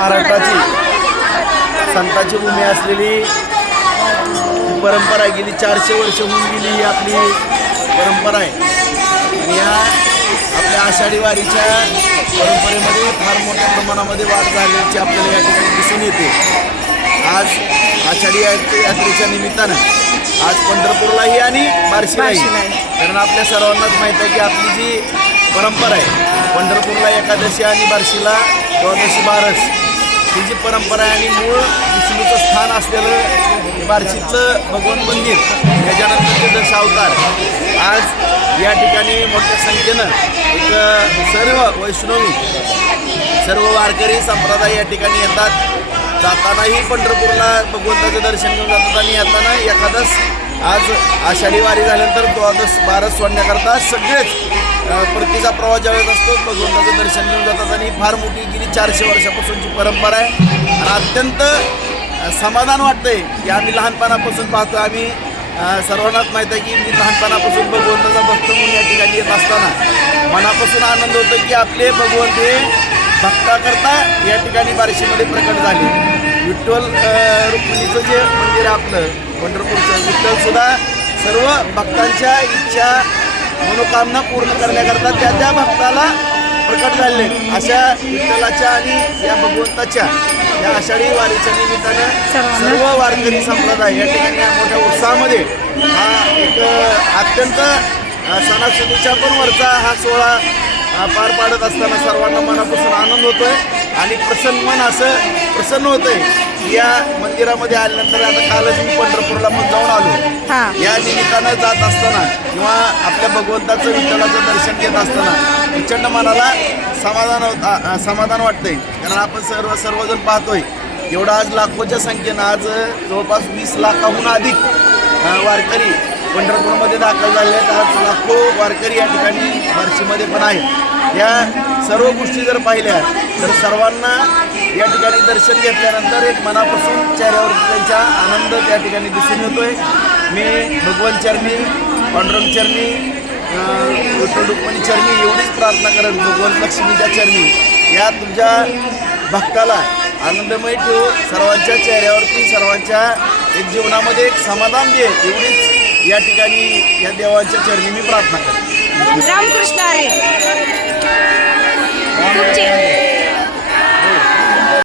महाराष्ट्राची संतांची भूमी असलेली परंपरा गेली 400 वर्ष होऊन गेली ही आपली परंपरा आहे. आणि या आपल्या आषाढी वारीच्या परंपरेमध्ये फार मोठ्या प्रमाणामध्ये वाढ झाल्याची आपल्याला या ठिकाणी दिसून येते. आज आषाढी यात्रेच्या निमित्तानं आज पंढरपूरलाही आणि बार्शीलाही, कारण आपल्या सर्वांनाच माहीत आहे की आपली जी परंपरा आहे पंढरपूरला एकादशी आणि बार्शीला द्वादशी बारस ही जी परंपरा आहे आणि मूळ विष्णूचं स्थान असलेलं बार्शीतलं भगवान मंदिर त्याच्यानंतरचे दशावतार आज या ठिकाणी मोठ्या संख्येनं एक सर्व वैष्णवी सर्व वारकरी संप्रदाय या ठिकाणी येतात. जातानाही पंढरपूरला भगवंताचं दर्शन घेऊन जातात आणि येताना एकादश आज आषाढी वारी झाल्यानंतर द्वादश बारस सोडण्याकरता सगळेच परतीचा प्रवास ज्यावेळेस असतो भगवंताचं दर्शन घेऊन जातात. आणि फार मोठी गेली 400 वर्षापासूनची परंपरा आहे आणि अत्यंत समाधान वाटतंय की आम्ही लहानपणापासून पाहतो. आम्ही सर्वांनाच माहीत आहे की मी लहानपणापासून भगवंताचा भक्त म्हणून या ठिकाणी येत असताना मनापासून आनंद होतो की आपले भगवंत हे भक्ताकरता या ठिकाणी बार्शीमध्ये प्रकट झाले. विठ्ठल रुक्मिणीचं जे मंदिर आहे आपलं पंढरपूरचं, विठ्ठलसुद्धा सर्व भक्तांच्या इच्छा मनोकामना पूर्ण करण्याकरता त्या भक्ताला प्रकट झाले. अशा विठ्ठलाच्या आणि या भगवंताच्या या आषाढी वारीच्या निमित्तानं सर्व वारकरी संप्रदाय या ठिकाणी मोठ्या उत्साहामध्ये हा एक अत्यंत सणासुदीच्या पण वरचा हा सोहळा पार पाडत असताना सर्वांना मनापासून आनंद होतोय आणि मन असं प्रसन्न होतंय. या मंदिरामध्ये आल्यानंतर आता कालच मी पंढरपूरला पण जाऊन आलो. या निमित्तानं जात असताना किंवा आपल्या भगवंताचं विठ्ठलाचं दर्शन घेत असताना प्रचंड मनाला समाधान वाटतंय. कारण आपण सर्वजण पाहतोय एवढा आज लाखोच्या संख्येनं आज जवळपास 20 लाखाहून अधिक वारकरी पंढरपूरमध्ये दाखल झाले आहेत. आज लाखो वारकरी या ठिकाणी बार्शीमध्ये पण आहेत. या सर्व गोष्टी जर पाहिल्या तर सर्वांना या ठिकाणी दर्शन घेतल्यानंतर एक मनापासून चेहऱ्यावरती त्यांचा आनंद त्या ठिकाणी दिसून येतोय. मी भगवान चरणी, पांडुरंग चरणी, विठ्ठल रुक्मिणी चरणी एवढीच प्रार्थना करेन, भगवान लक्ष्मीच्या चरणी या तुमच्या भक्ताला आनंदमय ठेवू, सर्वांच्या चेहऱ्यावरती सर्वांच्या एक जीवनामध्ये एक समाधान दे एवढीच या ठिकाणी या देवांच्या चरणी मी प्रार्थना करतो. रामकृष्ण हरी.